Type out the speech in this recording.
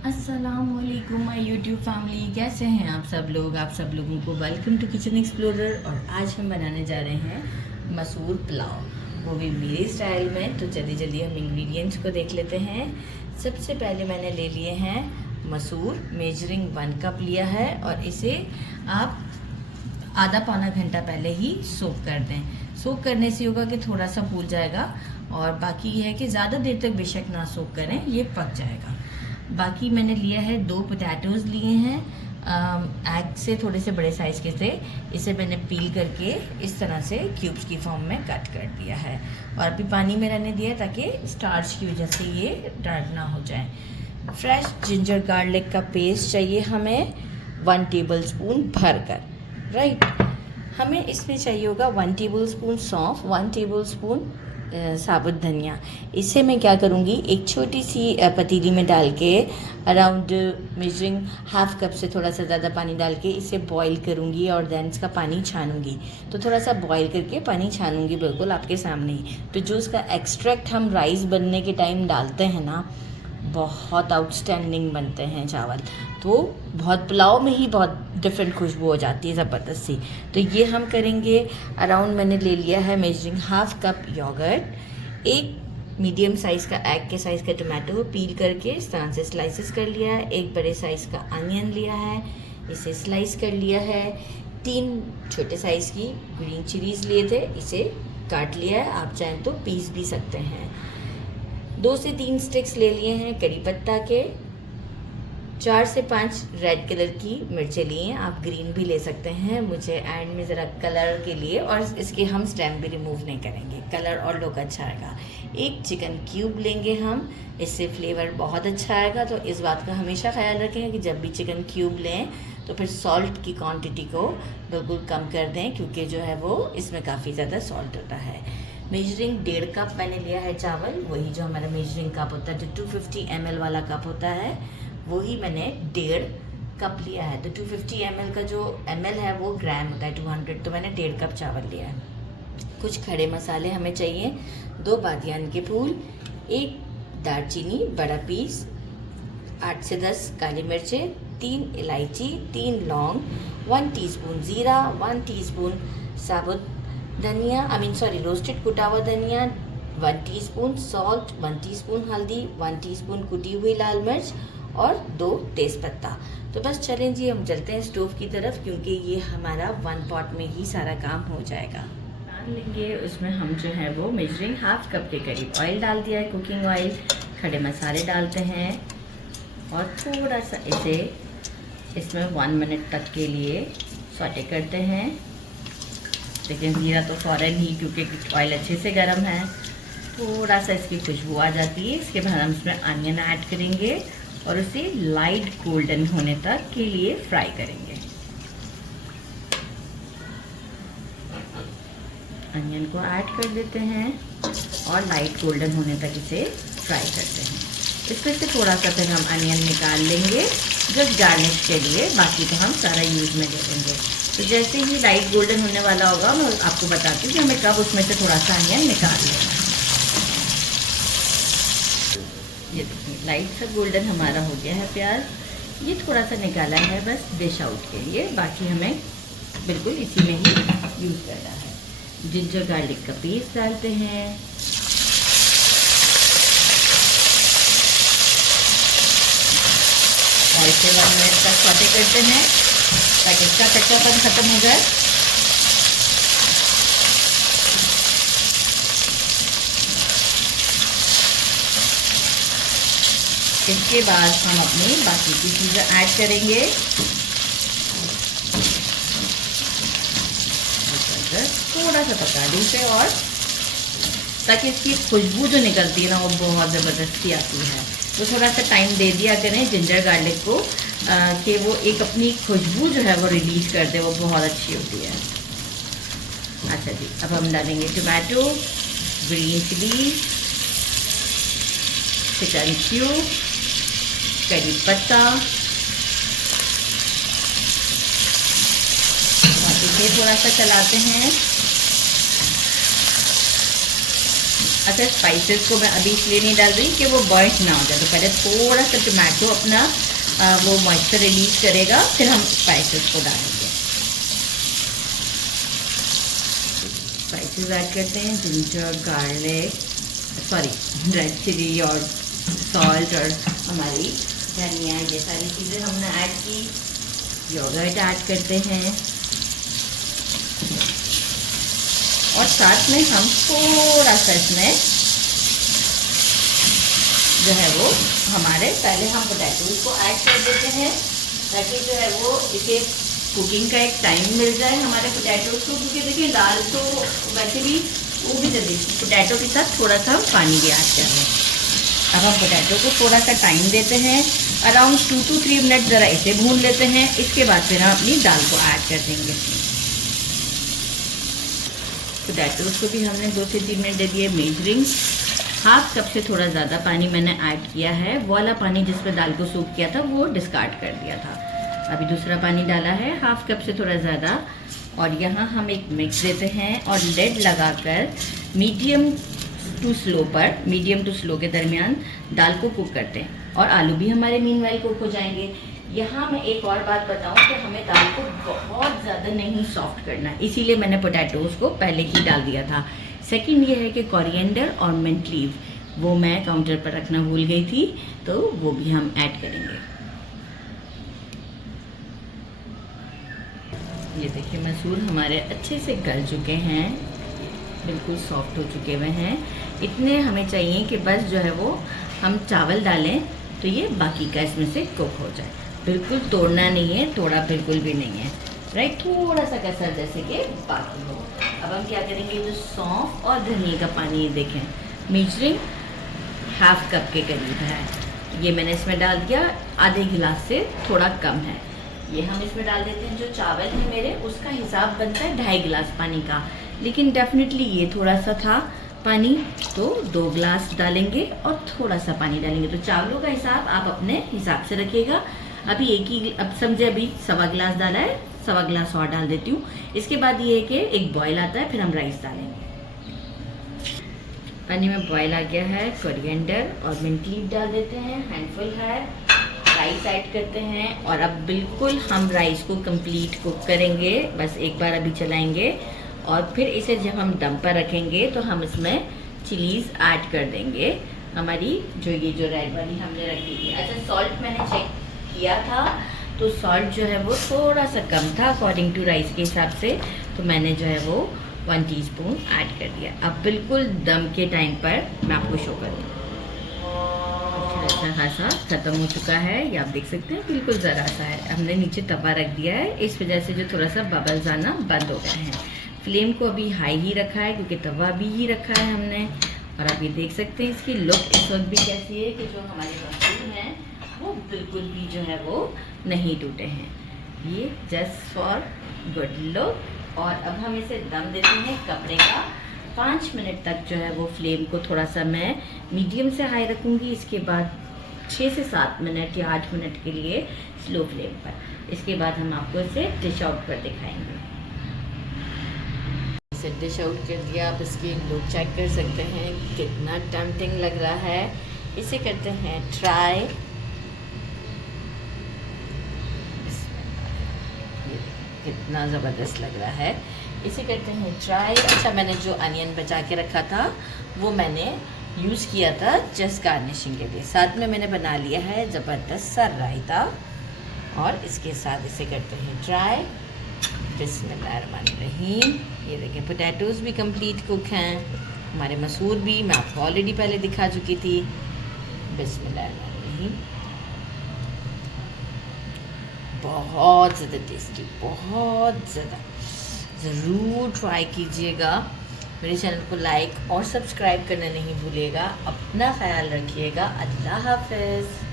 अस्सलामुअलैकुम my YouTube family, कैसे हैं आप सब लोग। आप सब लोगों को वेलकम टू किचन एक्सप्लोरर। और आज हम बनाने जा रहे हैं मसूर पुलाव, वो भी मेरे स्टाइल में। तो जल्दी जल्दी हम इंग्रेडिएंट्स को देख लेते हैं। सबसे पहले मैंने ले लिए हैं मसूर, मेजरिंग 1 कप लिया है। और इसे आप आधा पौना घंटा पहले ही सोक कर दें। सोक करने से होगा कि थोड़ा सा फूल जाएगा, और बाकी ये है कि ज़्यादा देर तक बेशक ना सोक करें, ये पक जाएगा। बाकी मैंने लिया है 2 पोटैटोज़ लिए हैं, एग से थोड़े से बड़े साइज़ के थे। इसे मैंने पील करके इस तरह से क्यूब्स की फॉर्म में कट कर दिया है, और अभी पानी में रहने दिया ताकि स्टार्च की वजह से ये डार्क ना हो जाए। फ्रेश जिंजर गार्लिक का पेस्ट चाहिए हमें 1 टेबलस्पून भरकर, राइट। हमें इसमें चाहिए होगा 1 टेबलस्पून सौंफ, 1 टेबलस्पून साबुत धनिया। इसे मैं क्या करूँगी, एक छोटी सी पतीली में डाल के अराउंड मेजरिंग हाफ कप से थोड़ा सा ज़्यादा पानी डाल के इसे बॉईल करूँगी, और देन इसका पानी छानूँगी। तो थोड़ा सा बॉईल करके पानी छानूँगी, बिल्कुल आपके सामने ही। तो जो इसका एक्सट्रैक्ट हम राइस बनने के टाइम डालते हैं ना, बहुत आउटस्टैंडिंग बनते हैं चावल। तो बहुत पुलाव में ही बहुत डिफरेंट खुशबू हो जाती है, ज़बरदस्त सी। तो ये हम करेंगे। अराउंड मैंने ले लिया है मेजरिंग हाफ कप योगर्ट, एक मीडियम साइज़ का एग के साइज़ का टमाटो पील करके इस तरह से स्लाइसेस कर लिया है। एक बड़े साइज़ का अनियन लिया है, इसे स्लाइस कर लिया है। 3 छोटे साइज़ की ग्रीन चिलीज़ लिए थे, इसे काट लिया है। आप चाहें तो पीस भी सकते हैं। 2 से 3 स्टिक्स ले लिए हैं करी पत्ता के। 4 से 5 रेड कलर की मिर्चें लिए हैं, आप ग्रीन भी ले सकते हैं। मुझे एंड में ज़रा कलर के लिए, और इसके हम स्टेम भी रिमूव नहीं करेंगे, कलर और लुक अच्छा आएगा। एक चिकन क्यूब लेंगे हम, इससे फ्लेवर बहुत अच्छा आएगा। तो इस बात का हमेशा ख्याल रखें कि जब भी चिकन क्यूब लें तो फिर सॉल्ट की क्वांटिटी को बिल्कुल कम कर दें, क्योंकि जो है वो इसमें काफ़ी ज़्यादा सॉल्ट होता है। मेजरिंग 1.5 कप मैंने लिया है चावल, वही जो हमारा मेजरिंग कप होता है, जो 250 ml वाला कप होता है, वही मैंने 1.5 कप लिया है। तो 250 ml का जो ml है वो ग्राम होता है 200, तो मैंने 1.5 कप चावल लिया है। कुछ खड़े मसाले हमें चाहिए, 2 बादियान के फूल, 1 दालचीनी बड़ा पीस, 8 से 10 काली मिर्चें, 3 इलायची, 3 लौंग, 1 टीस्पून ज़ीरा, 1 टीस्पून साबुत धनिया, रोस्टेड कुटा हुआ धनिया, 1 टीस्पून सॉल्ट, 1 टीस्पून हल्दी, 1 टीस्पून कुटी हुई लाल मिर्च, और 2 तेज़पत्ता। तो बस चलें जी, हम चलते हैं स्टोव की तरफ, क्योंकि ये हमारा 1 पॉट में ही सारा काम हो जाएगा। डाल लेंगे उसमें हम जो है वो मेजरिंग हाफ कप के करीब ऑयल डाल दिया है, कुकिंग ऑयल। खड़े मसाले डालते हैं, और थोड़ा सा इसे इसमें 1 मिनट तक के लिए सौटे करते हैं। लेकिन ज़ीरा तो फ़ौरन ही, क्योंकि ऑयल अच्छे से गर्म है, थोड़ा सा इसकी खुशबू आ जाती है। इसके बाद हम इसमें अनियन ऐड करेंगे, और उसे लाइट गोल्डन होने तक के लिए फ्राई करेंगे। अनियन को ऐड कर देते हैं, और लाइट गोल्डन होने तक इसे फ्राई करते हैं। इसमें से थोड़ा सा फिर हम अनियन निकाल लेंगे जस्ट गार्निश के लिए, बाकी तो हम सारा यूज़ में ले लेंगे। तो जैसे ही लाइट गोल्डन होने वाला होगा, मैं आपको बताती हूँ कि हमें कब उसमें से थोड़ा सा अनियन निकाल लेना है। ये देखिए लाइट सा गोल्डन हमारा हो गया है प्याज, ये थोड़ा सा निकाला है बस डिश आउट के लिए, बाकी हमें बिल्कुल इसी में ही यूज़ करना है। जिंजर गार्लिक का पेस्ट डालते हैं, और इसे 1 मिनट तक सौटे करते हैं ताकि इसका कच्चापन ख़त्म हो जाए। इसके बाद हम अपनी बाकी की चीज़ें ऐड करेंगे। थोड़ा सा पका दें इसे, और ताकि इसकी खुशबू जो निकलती है ना, वो बहुत ज़बरदस्ती आती है। तो थोड़ा सा टाइम दे दिया करें जिंजर गार्लिक को, कि वो एक अपनी खुशबू जो है वो रिलीज़ कर दे, वो बहुत अच्छी होती है। अच्छा जी, अब हम डालेंगे tomato, green chilli, chicken cube, करी पत्ता, और इसे थोड़ा सा चलाते हैं। अच्छा, स्पाइसेस को मैं अभी इसलिए नहीं डाल रही कि वो बर्न ना हो जाए, तो पहले थोड़ा सा टमाटो अपना वो मॉइस्चर रिलीज करेगा, फिर हम स्पाइसेस को डालेंगे। स्पाइसेस ऐड करते हैं, ginger, garlic, sorry red chilli और सॉल्ट और हमारी धनिया, ये सारी चीज़ें हमने ऐड की। योगर्ट ऐड करते हैं और साथ में हम थोड़ा सा इसमें जो है वो हमारे पहले हम पोटैटोज को ऐड कर देते हैं, ताकि जो है वो इसे कुकिंग का एक टाइम मिल जाए हमारे पोटैटोज को, क्योंकि देखिए दाल तो वैसे भी वो भी जल्दी, पोटैटो के साथ थोड़ा सा पानी भी ऐड कर रहे हैं। अब हम पोटैटो को थोड़ा सा टाइम देते हैं, अराउंड 2 to 3 मिनट ज़रा इसे भून लेते हैं। इसके बाद फिर हम अपनी दाल को ऐड कर देंगे। पोटैटोज को भी हमने 2 से 3 मिनट दे दिए। मेजरिंग हाफ कप से थोड़ा ज़्यादा पानी मैंने ऐड किया है। वो वाला पानी जिसमें दाल को सूप किया था वो डिस्कार्ड कर दिया था। अभी दूसरा पानी डाला है हाफ कप से थोड़ा ज़्यादा, और यहाँ हम एक मिक्स देते हैं और लिड लगाकर मीडियम टू स्लो के दरमियान दाल को कुक करते हैं, और आलू भी हमारे मीनवाइल कुक हो जाएंगे। यहाँ मैं एक और बात बताऊँ कि हमें दाल को बहुत ज़्यादा नहीं सॉफ्ट करना, इसीलिए मैंने पोटैटोज़ को पहले ही डाल दिया था। सेकंड ये है कि कोरिएंडर और मिंट लीव वो मैं काउंटर पर रखना भूल गई थी, तो वो भी हम ऐड करेंगे। ये देखिए मसूर हमारे अच्छे से गल चुके हैं, बिल्कुल सॉफ्ट हो चुके हुए हैं। इतने हमें चाहिए कि बस जो है वो हम चावल डालें तो ये बाकी का इसमें से कुक हो जाए। बिल्कुल तोड़ना नहीं है, तोड़ा बिल्कुल भी नहीं है, राइट, थोड़ा सा कसर जैसे कि बाकी हो। अब हम क्या करेंगे, जो सौंफ और धनिया का पानी देखें, मेजरिंग हाफ कप के करीब है, ये मैंने इसमें डाल दिया। आधे गिलास से थोड़ा कम है, ये हम इसमें डाल देते हैं। जो चावल है मेरे उसका हिसाब बनता है 2.5 गिलास पानी का, लेकिन डेफिनेटली ये थोड़ा सा था पानी, तो 2 गिलास डालेंगे और थोड़ा सा पानी डालेंगे। तो चावलों का हिसाब आप अपने हिसाब से रखिएगा। अभी अब समझे, अभी 1.25 गिलास डाला है, 1.25 गिलास और डाल देती हूँ। इसके बाद ये है कि एक बॉयल आता है, फिर हम राइस डालेंगे। पानी में बॉयल आ गया है, कोरिएंडर और मिंट लीफ डाल देते हैं, हैंडफुल है, राइस ऐड करते हैं, और अब बिल्कुल हम राइस को कंप्लीट कुक करेंगे। बस एक बार अभी चलाएंगे और फिर इसे जब हम दम पर रखेंगे तो हम इसमें चिलीज़ ऐड कर देंगे, हमारी जो रेड वाली हमने रखी थी। अच्छा, सॉल्ट मैंने चेक किया था तो सॉल्ट जो है वो थोड़ा सा कम था अकॉर्डिंग टू राइस के हिसाब से, तो मैंने जो है वो 1 टीस्पून ऐड कर दिया। अब बिल्कुल दम के टाइम पर मैं आपको शो करूँ, अच्छा खासा ख़त्म हो चुका है, ये आप देख सकते हैं, बिल्कुल ज़रा सा है। हमने नीचे तवा रख दिया है, इस वजह से जो थोड़ा सा बबल्स आना बंद हो गए हैं। फ्लेम को अभी हाई ही रखा है क्योंकि तवा भी ही रखा है हमने, और आप ये देख सकते हैं इसकी लुक इस वक्त भी कैसी है कि जो हमारे मसूर हैं वो बिल्कुल भी जो है वो नहीं टूटे हैं। ये जस्ट फॉर गुड लुक। और अब हम इसे दम देते हैं कपड़े का 5 मिनट तक, जो है वो फ्लेम को थोड़ा सा मैं मीडियम से हाई रखूँगी। इसके बाद 6 से 7 मिनट या 8 मिनट के लिए स्लो फ्लेम पर। इसके बाद हम आपको इसे डिश आउट कर दिखाएंगे। इसे डिश आउट कर दिया, आप इसकी लुक चेक कर सकते हैं, कितना टेम्पटिंग लग रहा है। इसे करते हैं ट्राई। कितना ज़बरदस्त लग रहा है, इसे करते हैं ट्राई। अच्छा, मैंने जो अनियन बचा के रखा था वो मैंने यूज़ किया था जस्ट गार्निशिंग के लिए। साथ में मैंने बना लिया है ज़बरदस्त सा रायता, और इसके साथ इसे करते हैं ट्राई। बिस्मिल्लाहिर्रहमानिर्रहीम। ये देखिए पोटैटोज़ भी कंप्लीट कुक हैं, हमारे मसूर भी मैं आपको ऑलरेडी पहले दिखा चुकी थी। बिस्मिल्लाहिर्रहमानिर्रहीम, बहुत ज़्यादा टेस्टी, बहुत ज़्यादा, ज़रूर ट्राई कीजिएगा। मेरे चैनल को लाइक और सब्सक्राइब करना नहीं भूलिएगा। अपना ख्याल रखिएगा। अल्लाह हाफ़िज़।